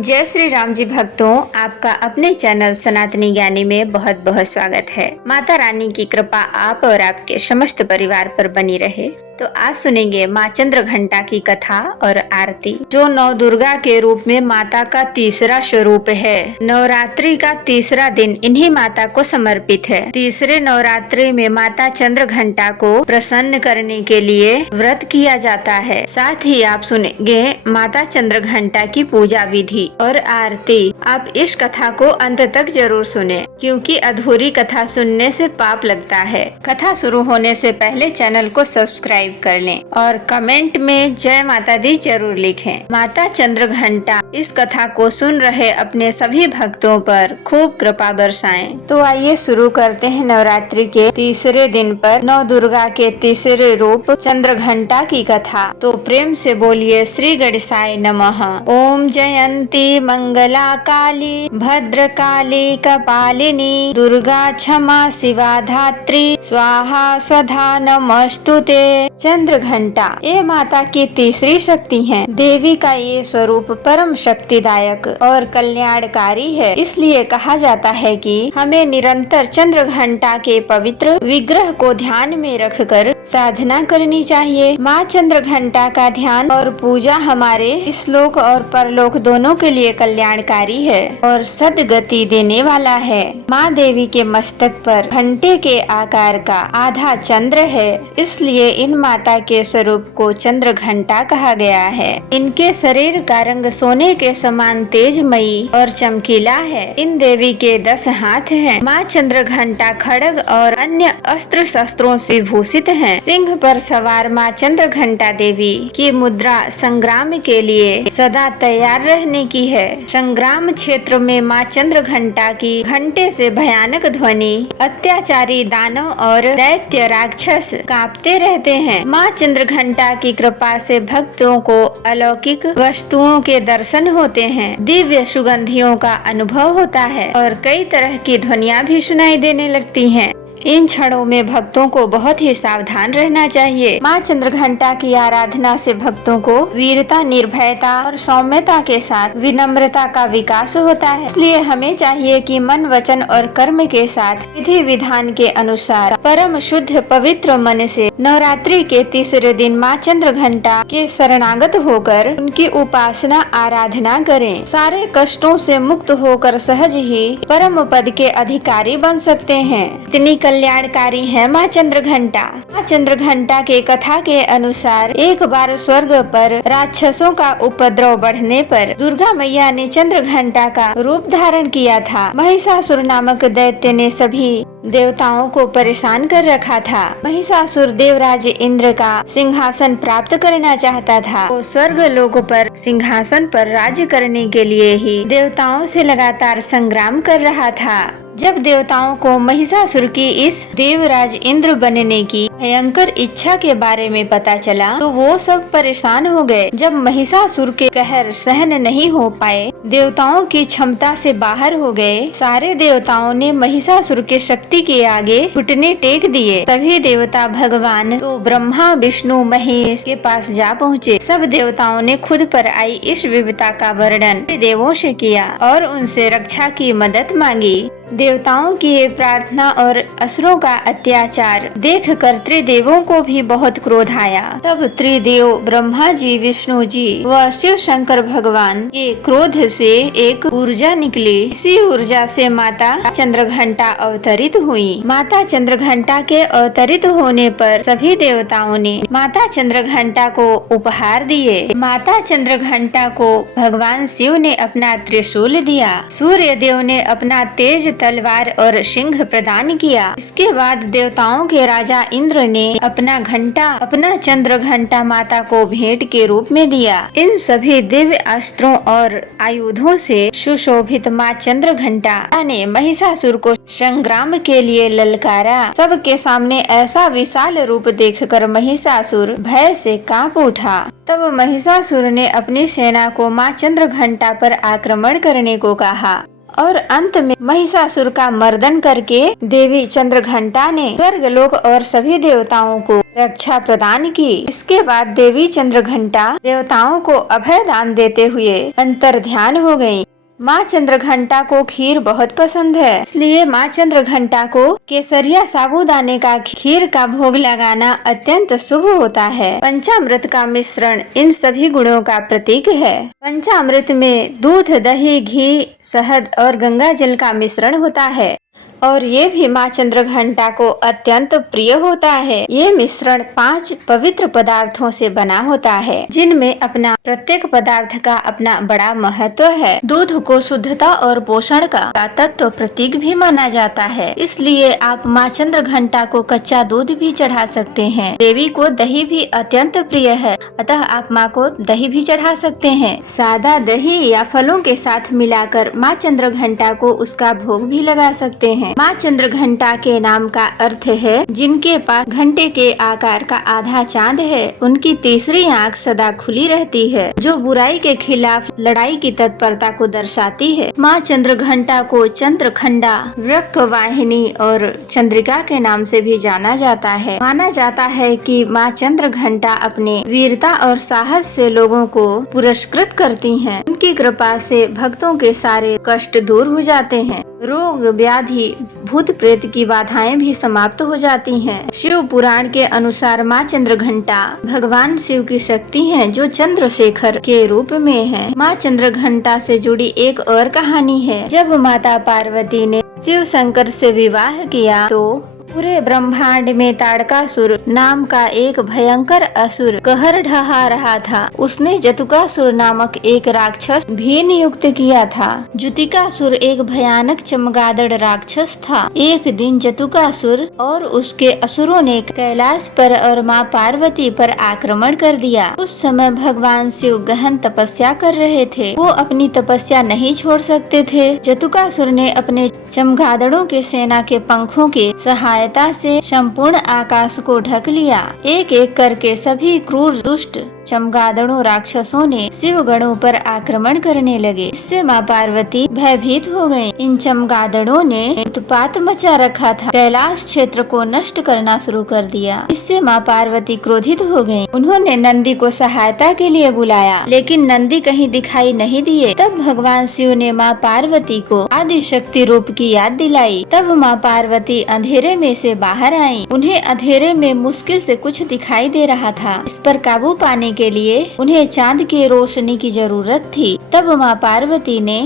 जय श्री राम जी भक्तों, आपका अपने चैनल सनातनी ज्ञानी में बहुत बहुत स्वागत है। माता रानी की कृपा आप और आपके समस्त परिवार पर बनी रहे। तो आज सुनेंगे माँ चंद्रघंटा की कथा और आरती, जो नौ दुर्गा के रूप में माता का तीसरा स्वरूप है। नवरात्रि का तीसरा दिन इन्हीं माता को समर्पित है। तीसरे नवरात्रि में माता चंद्रघंटा को प्रसन्न करने के लिए व्रत किया जाता है। साथ ही आप सुनेंगे माता चंद्रघंटा की पूजा विधि और आरती। आप इस कथा को अंत तक जरूर सुने, क्योंकि अधूरी कथा सुनने से पाप लगता है। कथा शुरू होने से पहले चैनल को सब्सक्राइब कर लें और कमेंट में जय माता दी जरूर लिखें। माता चंद्रघंटा इस कथा को सुन रहे अपने सभी भक्तों पर खूब कृपा बरसाएं। तो आइए शुरू करते हैं नवरात्रि के तीसरे दिन पर नौ दुर्गा के तीसरे रूप चंद्रघंटा की कथा। तो प्रेम से बोलिए श्री गणेशाय नमः। ओम जयंती मंगला काली भद्रकाली कपालिनी दुर्गा क्षमा शिवा धात्री स्वाहा स्वधा नमस्तुते। चंद्रघंटा ये माता की तीसरी शक्ति है। देवी का ये स्वरूप परम शक्तिदायक और कल्याणकारी है। इसलिए कहा जाता है कि हमें निरंतर चंद्रघंटा के पवित्र विग्रह को ध्यान में रखकर साधना करनी चाहिए। माँ चंद्रघंटा का ध्यान और पूजा हमारे इस-लोक और परलोक दोनों के लिए कल्याणकारी है और सद्गति देने वाला है। माँ देवी के मस्तक पर घंटे के आकार का आधा चंद्र है, इसलिए इन माता के स्वरूप को चंद्रघंटा कहा गया है। इनके शरीर का रंग सोने के समान तेजमयी और चमकीला है। इन देवी के 10 हाथ हैं। माँ चंद्रघंटा खड्ग और अन्य अस्त्र शस्त्रों से भूषित हैं। सिंह पर सवार माँ चंद्रघंटा देवी की मुद्रा संग्राम के लिए सदा तैयार रहने की है। संग्राम क्षेत्र में माँ चंद्रघंटा की घंटे से भयानक ध्वनि अत्याचारी दानव और दैत्य राक्षस कांपते रहते हैं। माँ चंद्रघंटा की कृपा से भक्तों को अलौकिक वस्तुओं के दर्शन होते हैं, दिव्य सुगंधियों का अनुभव होता है और कई तरह की ध्वनियाँ भी सुनाई देने लगती हैं। इन क्षणों में भक्तों को बहुत ही सावधान रहना चाहिए। माँ चंद्रघंटा की आराधना से भक्तों को वीरता, निर्भयता और सौम्यता के साथ विनम्रता का विकास होता है। इसलिए हमें चाहिए कि मन, वचन और कर्म के साथ विधि विधान के अनुसार परम शुद्ध पवित्र मन से नवरात्रि के तीसरे दिन माँ चंद्रघंटा के शरणागत होकर उनकी उपासना आराधना करें। सारे कष्टों से मुक्त होकर सहज ही परम पद के अधिकारी बन सकते हैं। इतनी कल्याणकारी है माँ चंद्रघंटा। माँ चंद्रघंटा के कथा के अनुसार एक बार स्वर्ग पर राक्षसों का उपद्रव बढ़ने पर दुर्गा मैया ने चंद्रघंटा का रूप धारण किया था। महिषासुर नामक दैत्य ने सभी देवताओं को परेशान कर रखा था। महिषासुर देवराज इंद्र का सिंहासन प्राप्त करना चाहता था। वो स्वर्ग लोक पर सिंहासन पर राज्य करने के लिए ही देवताओं से लगातार संग्राम कर रहा था। जब देवताओं को महिषासुर की इस देवराज इंद्र बनने की भयंकर इच्छा के बारे में पता चला तो वो सब परेशान हो गए। जब महिषासुर के कहर सहन नहीं हो पाए, देवताओं की क्षमता से बाहर हो गए, सारे देवताओं ने महिषासुर के शक्ति के आगे घुटने टेक दिए। सभी देवता भगवान तो ब्रह्मा, विष्णु, महेश के पास जा पहुँचे। सब देवताओं ने खुद पर आई इस विपदा का वर्णन देवों से किया और उनसे रक्षा की मदद मांगी। देवताओं की ये प्रार्थना और असुरों का अत्याचार देखकर त्रिदेवों को भी बहुत क्रोध आया। तब त्रिदेव ब्रह्मा जी, विष्णु जी व शिव शंकर भगवान के क्रोध से एक ऊर्जा निकली। इसी ऊर्जा से माता चंद्रघंटा अवतरित हुई। माता चंद्रघंटा के अवतरित होने पर सभी देवताओं ने माता चंद्रघंटा को उपहार दिए। माता चंद्रघंटा को भगवान शिव ने अपना त्रिशूल दिया। सूर्य देव ने अपना तेज तलवार और सिंह प्रदान किया। इसके बाद देवताओं के राजा इंद्र ने अपना घंटा, अपना चंद्रघंटा माता को भेंट के रूप में दिया। इन सभी दिव्य अस्त्रों और आयुधों से सुशोभित माँ चंद्रघंटा ने महिषासुर को संग्राम के लिए ललकारा। सबके सामने ऐसा विशाल रूप देखकर महिषासुर भय से कांप उठा। तब महिषासुर ने अपनी सेना को माँ चंद्रघंटा पर आक्रमण करने को कहा और अंत में महिषासुर का मर्दन करके देवी चंद्रघंटा ने स्वर्गलोक और सभी देवताओं को रक्षा प्रदान की। इसके बाद देवी चंद्रघंटा देवताओं को अभय दान देते हुए अंतर ध्यान हो गयी। माँ चंद्रघंटा को खीर बहुत पसंद है, इसलिए माँ चंद्रघंटा को केसरिया साबूदाने का खीर का भोग लगाना अत्यंत शुभ होता है। पंचामृत का मिश्रण इन सभी गुणों का प्रतीक है। पंचामृत में दूध, दही, घी, शहद और गंगा जल का मिश्रण होता है और ये भी माँ चंद्रघंटा को अत्यंत प्रिय होता है। ये मिश्रण 5 पवित्र पदार्थों से बना होता है, जिनमें अपना प्रत्येक पदार्थ का अपना बड़ा महत्व है। दूध को शुद्धता और पोषण का तत्व प्रतीक भी माना जाता है, इसलिए आप माँ चंद्रघंटा को कच्चा दूध भी चढ़ा सकते हैं। देवी को दही भी अत्यंत प्रिय है, अतः आप माँ को दही भी चढ़ा सकते हैं। सादा दही या फलों के साथ मिलाकर माँ चंद्रघंटा को उसका भोग भी लगा सकते हैं। माँ चंद्रघंटा के नाम का अर्थ है जिनके पास घंटे के आकार का आधा चांद है, उनकी तीसरी आंख सदा खुली रहती है, जो बुराई के खिलाफ लड़ाई की तत्परता को दर्शाती है। माँ चंद्रघंटा को चंद्रखंडा, वृक्कवाहिनी और चंद्रिका के नाम से भी जाना जाता है। माना जाता है कि माँ चंद्रघंटा अपने वीरता और साहस से लोगों को पुरस्कृत करती हैं। उनकी कृपा से भक्तों के सारे कष्ट दूर हो जाते हैं। रोग, व्याधि, भूत प्रेत की बाधाएं भी समाप्त हो जाती हैं। शिव पुराण के अनुसार माँ चंद्रघंटा भगवान शिव की शक्ति है, जो चंद्रशेखर के रूप में है। माँ चंद्रघंटा से जुड़ी एक और कहानी है। जब माता पार्वती ने शिव शंकर से विवाह किया तो पूरे ब्रह्मांड में ताड़कासुर नाम का एक भयंकर असुर कहर ढहा रहा था। उसने जतुकासुर नामक एक राक्षस भी नियुक्त किया था। जुतिकासुर एक भयानक चमगादड़ राक्षस था। एक दिन जतुकासुर और उसके असुरों ने कैलाश पर और माँ पार्वती पर आक्रमण कर दिया। उस समय भगवान शिव गहन तपस्या कर रहे थे। वो अपनी तपस्या नहीं छोड़ सकते थे। जतुकासुर ने अपने चमगादड़ों के सेना के पंखों के सहायता से संपूर्ण आकाश को ढक लिया। एक एक करके सभी क्रूर दुष्ट चमगादड़ों राक्षसों ने शिव गणों पर आक्रमण करने लगे। इससे माँ पार्वती भयभीत हो गयी। इन चमगादड़ों ने उत्पात मचा रखा था, कैलाश क्षेत्र को नष्ट करना शुरू कर दिया। इससे माँ पार्वती क्रोधित हो गयी। उन्होंने नंदी को सहायता के लिए बुलाया, लेकिन नंदी कहीं दिखाई नहीं दिए। तब भगवान शिव ने माँ पार्वती को आदि शक्ति रूप की याद दिलाई। तब माँ पार्वती अंधेरे में से बाहर आई। उन्हें अंधेरे में मुश्किल से कुछ दिखाई दे रहा था। इस पर काबू पाने के लिए उन्हें चांद की रोशनी की जरूरत थी। तब माँ पार्वती ने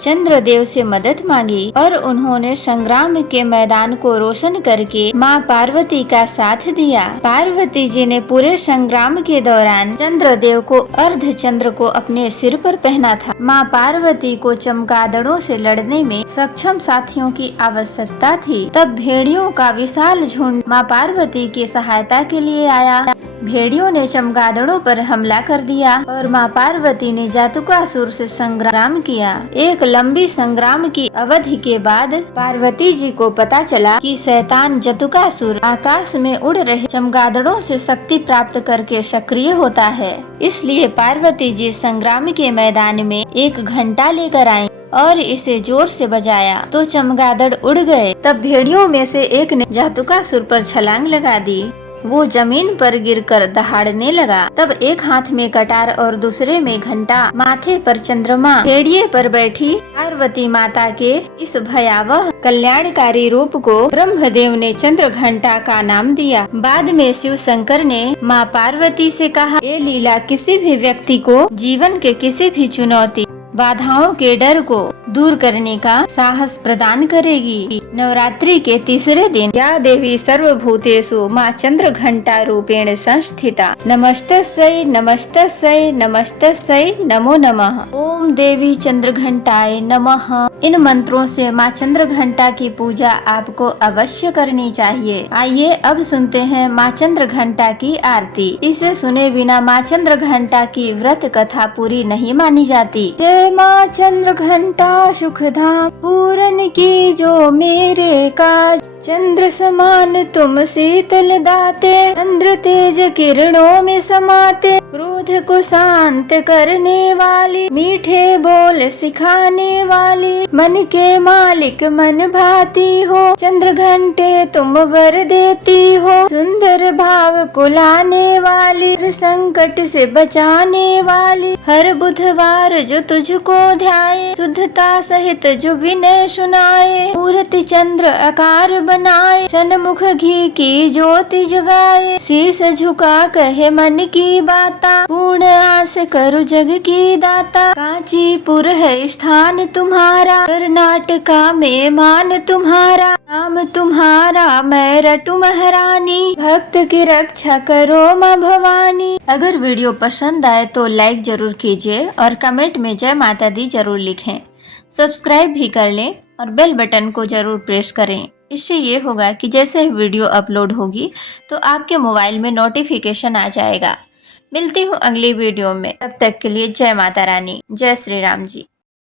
चंद्रदेव से मदद मांगी और उन्होंने संग्राम के मैदान को रोशन करके माँ पार्वती का साथ दिया। पार्वती जी ने पूरे संग्राम के दौरान चंद्रदेव को अर्ध चंद्र को अपने सिर पर पहना था। माँ पार्वती को चमगादड़ों से लड़ने में सक्षम साथियों की आवश्यकता थी। तब भेड़ियों का विशाल झुंड माँ पार्वती की सहायता के लिए आया। भेड़ियों ने चमगादड़ों पर हमला कर दिया और माँ पार्वती ने जतुकासुर से संग्राम किया। एक लंबी संग्राम की अवधि के बाद पार्वती जी को पता चला कि शैतान जतुकासुर आकाश में उड़ रहे चमगादड़ों से शक्ति प्राप्त करके सक्रिय होता है। इसलिए पार्वती जी संग्राम के मैदान में एक घंटा लेकर आई और इसे जोर से बजाया तो चमगादड़ उड़ गए। तब भेड़ियों में से एक ने जतुकासुर पर छलांग लगा दी। वो जमीन पर गिरकर दहाड़ने लगा। तब एक हाथ में कटार और दूसरे में घंटा, माथे पर चंद्रमा, भेड़िए पर बैठी पार्वती माता के इस भयावह कल्याणकारी रूप को ब्रह्मदेव ने चंद्रघंटा का नाम दिया। बाद में शिव शंकर ने माँ पार्वती से कहा, ये लीला किसी भी व्यक्ति को जीवन के किसी भी चुनौती, बाधाओं के डर को दूर करने का साहस प्रदान करेगी। नवरात्रि के तीसरे दिन या देवी सर्वभूतेषु माँ चंद्रघंटा रूपेण संस्थिता नमस्तस्यै नमस्तस्यै नमस्तस्यै नमो नमः। ओम देवी चंद्रघंटाय नमः। इन मंत्रों से माँ चंद्रघंटा की पूजा आपको अवश्य करनी चाहिए। आइए अब सुनते हैं माँ चंद्रघंटा की आरती। इसे सुने बिना माँ चंद्रघंटा की व्रत कथा पूरी नहीं मानी जाती। जय माँ चंद्रघंटा सुखधाम पूरन की जो मेरे काज, चंद्र समान तुम शीतल दाते, चंद्र तेज किरणों में समाते, क्रोध को शांत करने वाली, मीठे बोल सिखाने वाली, मन के मालिक मन भाती हो, चंद्र घंटे तुम वर देती हो, सुंदर भाव को लाने वाली, हर संकट से बचाने वाली, हर बुधवार जो तुझको ध्याए, शुद्धता सहित जो विनय सुनाए, मूर्ति चंद्र आकार बनाए, सन्मुख घी की ज्योति जगाए, शीश झुका कहे मन की बाता, पूर्ण आस करो जग की दाता, कांचीपुर है स्थान तुम्हारा, कर्नाटका में मान तुम्हारा, नाम तुम्हारा मैं रटू महारानी, भक्त की रक्षा करो माँ भवानी। अगर वीडियो पसंद आए तो लाइक जरूर कीजिए और कमेंट में जय माता दी जरूर लिखें। सब्सक्राइब भी कर लें और बेल बटन को जरूर प्रेस करें। इससे ये होगा कि जैसे वीडियो अपलोड होगी तो आपके मोबाइल में नोटिफिकेशन आ जाएगा। मिलती हूँ अगली वीडियो में, तब तक के लिए जय माता रानी, जय श्री राम जी।